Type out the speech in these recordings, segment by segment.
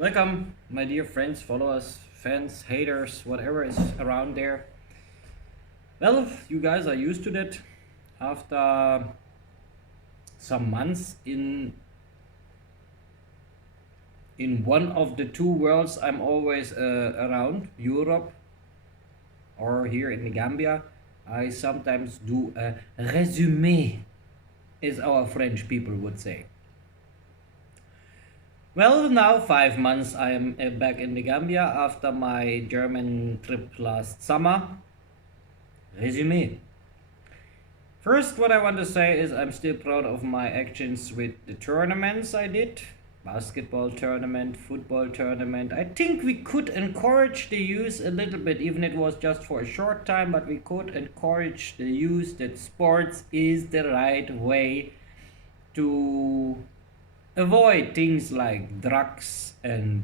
Welcome, my dear friends, followers, fans, haters, whatever is around there. Well, you guys are used to that. After some months in one of the two worlds, I'm always around Europe or here in the Gambia. I sometimes do a résumé, as our French people would say. Well, now 5 months I am back in the Gambia after my German trip last summer. Resume. First, what I want to say is I'm still proud of my actions with the tournaments I did. Basketball tournament, football tournament. I think we could encourage the youth a little bit, even it was just for a short time, but we could encourage the youth that sports is the right way to avoid things like drugs and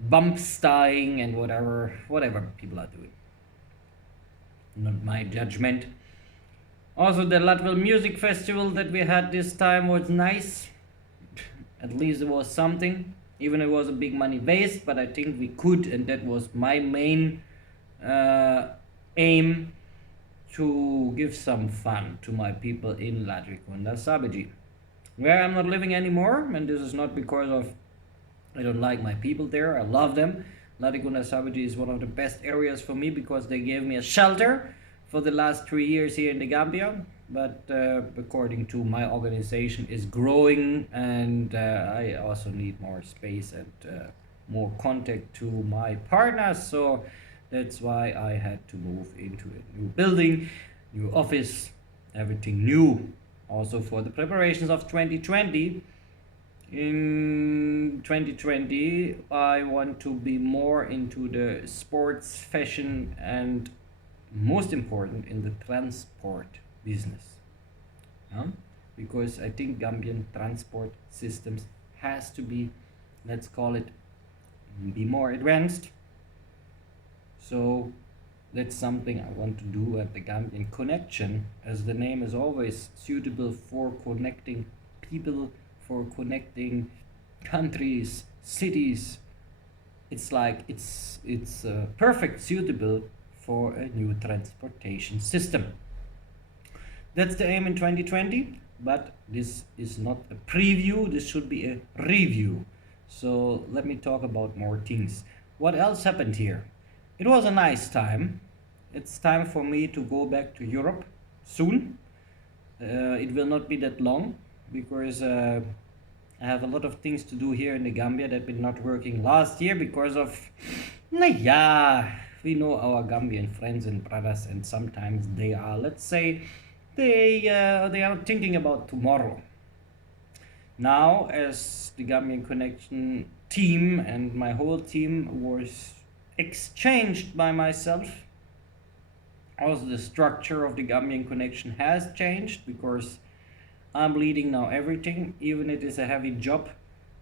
bump stying and whatever people are doing. Not my judgment. Also, the Latvia Music Festival that we had this time was nice. At least it was something. Even it was a big money waste, but I think we could, and that was my main aim, to give some fun to my people in Latrikunda Sabiji, where I'm not living anymore, and this is not because of I don't like my people there. I love them. Latrikunda Sabiji is one of the best areas for me because they gave me a shelter for the last 3 years here in the Gambia. But according to my organization, is growing, and I also need more space and more contact to my partners. So that's why I had to move into a new building, new office, everything new. Also for the preparations of 2020. In 2020, I want to be more into the sports, fashion, and most important in the transport business. Huh? Because I think Gambian transport systems has to be, let's call it, be more advanced. So that's something I want to do at the Gambian Connection, as the name is always suitable for connecting people, for connecting countries, cities. It's like it's perfect suitable for a new transportation system. That's the aim in 2020, but this is not a preview, this should be a review. So let me talk about more things. What else happened here? It was a nice time. It's time for me to go back to Europe soon. It will not be that long because I have a lot of things to do here in the Gambia that been not working last year because of, yeah, we know our Gambian friends and brothers, and sometimes they are, let's say, they are thinking about tomorrow. Now, as the Gambian Connection team and my whole team was exchanged by myself, also the structure of the Gambian Connection has changed because I'm leading now everything, even it is a heavy job,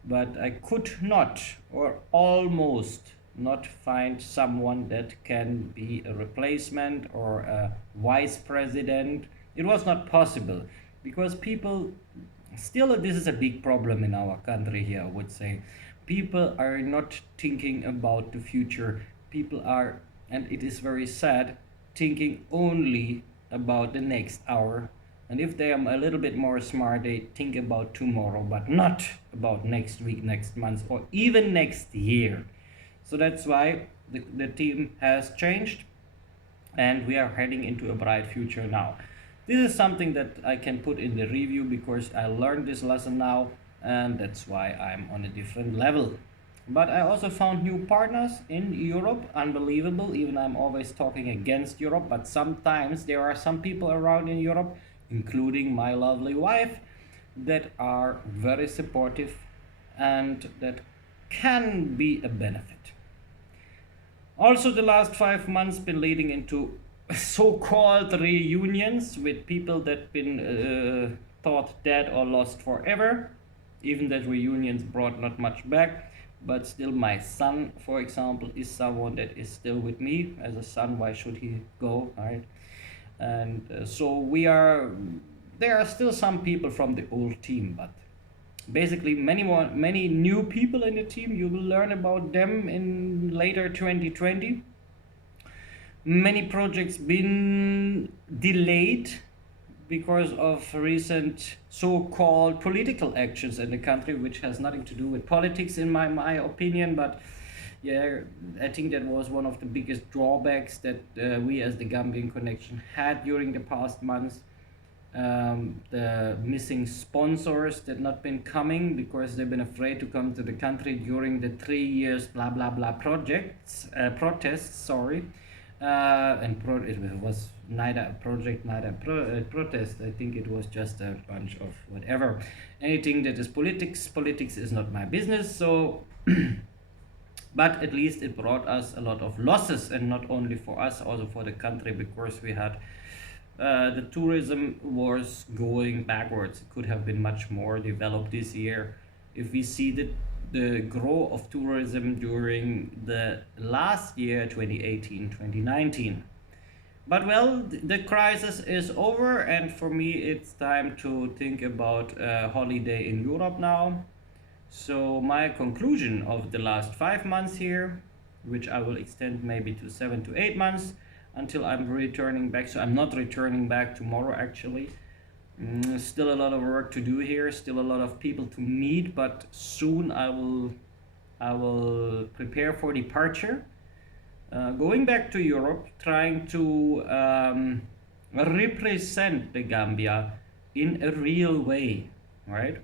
but I could not or almost not find someone that can be a replacement or a vice president. It was not possible because people still, this is a big problem in our country here, I would say. People are not thinking about the future. People are, and it is very sad, thinking only about the next hour. And if they are a little bit more smart, they think about tomorrow, but not about next week, next month, or even next year. So that's why the team has changed, and we are heading into a bright future now. This is something that I can put in the review because I learned this lesson now, and that's why I'm on a different level. But I also found new partners in Europe, unbelievable. Even I'm always talking against Europe, but sometimes there are some people around in Europe, including my lovely wife, that are very supportive and that can be a benefit. Also, the last 5 months been leading into so-called reunions with people that been thought dead or lost forever. Even that reunions brought not much back, but still my son, for example, is someone that is still with me as a son. Why should he go, right? And so there are still some people from the old team, but basically many new people in the team. You will learn about them in later 2020. Many projects been delayed because of recent so-called political actions in the country, which has nothing to do with politics in my opinion. But yeah, I think that was one of the biggest drawbacks that we as the Gambian Connection had during the past months. The missing sponsors that not been coming because they've been afraid to come to the country during the 3 years blah blah blah protests, sorry. It was neither a project, neither a protest. I think it was just a bunch of whatever. Anything that is politics is not my business. So but at least it brought us a lot of losses, and not only for us, also for the country, because we had the tourism was going backwards. It could have been much more developed this year. If we see the growth of tourism during the last year, 2018, 2019. But well, the crisis is over, and for me, it's time to think about a holiday in Europe now. So, my conclusion of the last 5 months here, which I will extend maybe to 7 to 8 months until I'm returning back. So, I'm not returning back tomorrow actually. Still a lot of work to do here, still a lot of people to meet, but soon I will prepare for departure. Going back to Europe, trying to represent the Gambia in a real way, right?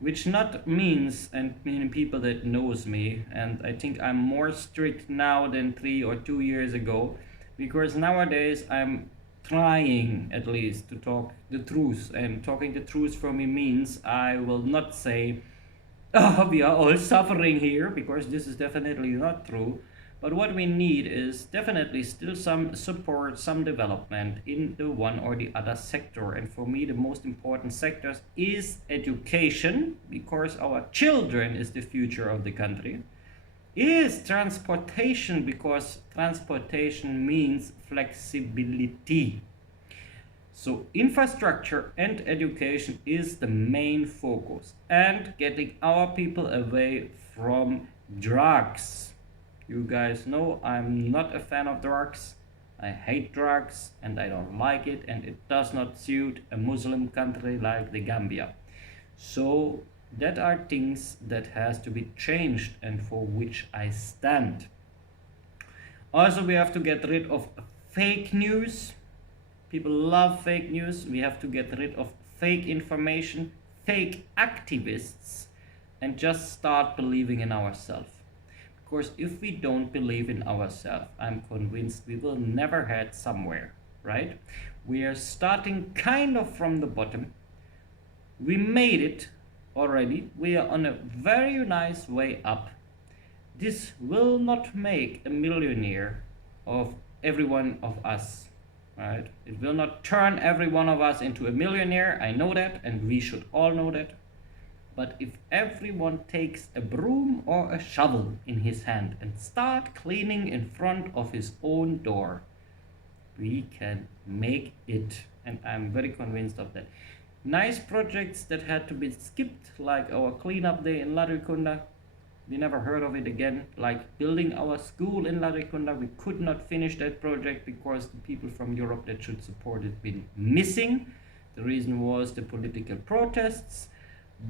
Which not means, and many people that knows me, and I think I'm more strict now than 3 or 2 years ago, because nowadays I'm trying at least to talk the truth, and talking the truth for me means I will not say, oh, we are all suffering here, because this is definitely not true. But what we need is definitely still some support, some development in the one or the other sector. And for me, the most important sectors is education, because our children is the future of the country. Is transportation, because transportation means flexibility. So infrastructure and education is the main focus, and getting our people away from drugs. You guys know I'm not a fan of drugs. I hate drugs and I don't like it, and it does not suit a Muslim country like the Gambia. So that are things that has to be changed, and for which I stand. Also, we have to get rid of fake news. People love fake news. We have to get rid of fake information, fake activists, and just start believing in ourselves. Because if we don't believe in ourselves, I'm convinced we will never head somewhere, right? We are starting kind of from the bottom. We made it already. We are on a very nice way up. This will not make a millionaire of every one of us, right? It will not turn every one of us into a millionaire. I know that, and we should all know that. But if everyone takes a broom or a shovel in his hand and start cleaning in front of his own door, we can make it. And I'm very convinced of that. Nice projects that had to be skipped, like our cleanup day in Larikunda. We never heard of it again. Like building our school in Larikunda, we could not finish that project because the people from Europe that should support it been missing. The reason was the political protests.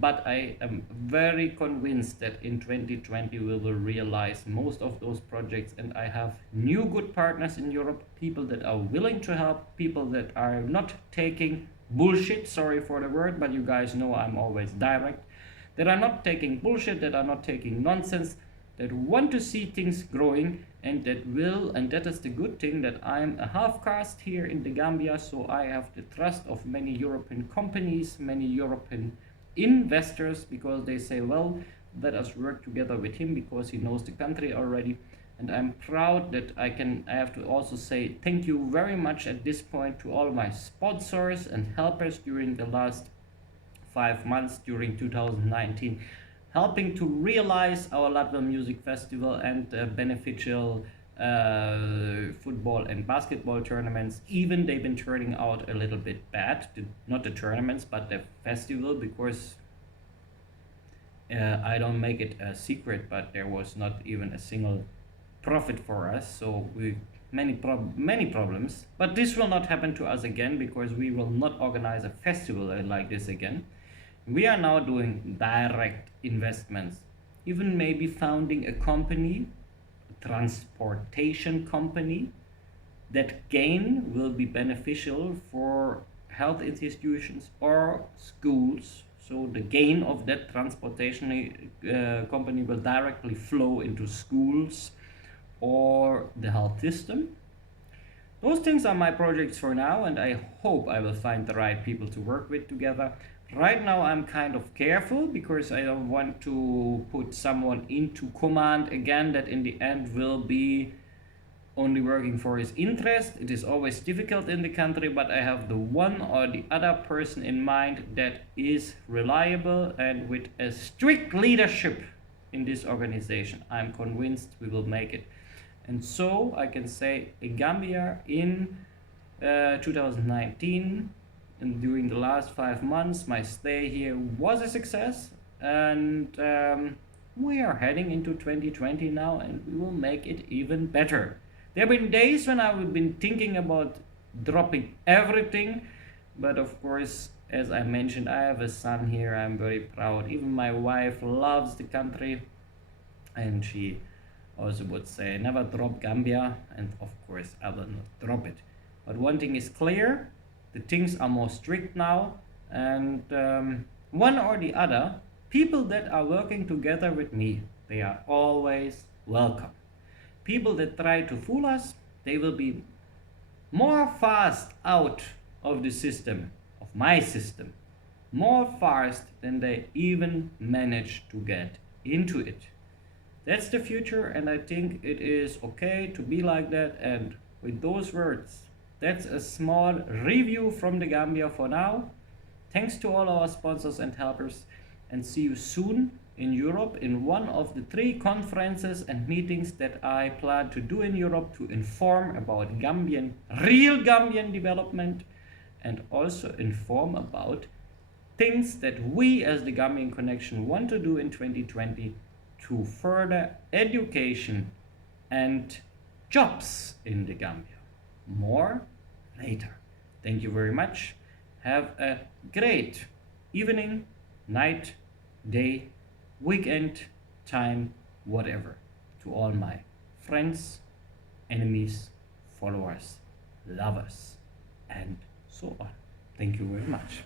But I am very convinced that in 2020 we will realize most of those projects, and I have new good partners in Europe, people that are willing to help, people that are not taking bullshit, sorry for the word, but you guys know I'm always direct, that are not taking bullshit, that are not taking nonsense, that want to see things growing, and that is the good thing, that I'm a half caste here in the Gambia, so I have the trust of many European companies, many European investors, because they say, well, let us work together with him because he knows the country already. And I'm proud that I have to also say thank you very much at this point to all my sponsors and helpers during the last 5 months during 2019, helping to realize our Latvian Music Festival and beneficial football and basketball tournaments. Even they've been turning out a little bit bad, not the tournaments but the festival, because I don't make it a secret, but there was not even a single profit for us. So we many problems. But this will not happen to us again because we will not organize a festival like this again. We are now doing direct investments, even maybe founding a company, a transportation company. That gain will be beneficial for health institutions or schools. So the gain of that transportation company will directly flow into schools or the health system. Those things are my projects for now, and I hope I will find the right people to work with together. Right now, I'm kind of careful because I don't want to put someone into command again that in the end will be only working for his interest. It is always difficult in the country, but I have the one or the other person in mind that is reliable and with a strict leadership in this organization. I'm convinced we will make it. And so I can say in Gambia in 2019 and during the last 5 months, my stay here was a success, and we are heading into 2020 now, and we will make it even better. There have been days when I've been thinking about dropping everything, but of course, as I mentioned, I have a son here. I'm very proud. Even my wife loves the country, and she also would say, never drop Gambia, and of course, I will not drop it. But one thing is clear, the things are more strict now, and one or the other, people that are working together with me, they are always welcome. People that try to fool us, they will be more fast out of the system, of my system, more fast than they even manage to get into it. That's the future, and I think it is okay to be like that. And with those words, that's a small review from the Gambia for now. Thanks to all our sponsors and helpers, and see you soon in Europe in one of the 3 conferences and meetings that I plan to do in Europe to inform about real Gambian development, and also inform about things that we as the Gambian Connection want to do in 2020 to further education and jobs in the Gambia. More later. Thank you very much. Have a great evening, night, day, weekend, time, whatever. To all my friends, enemies, followers, lovers, and so on. Thank you very much.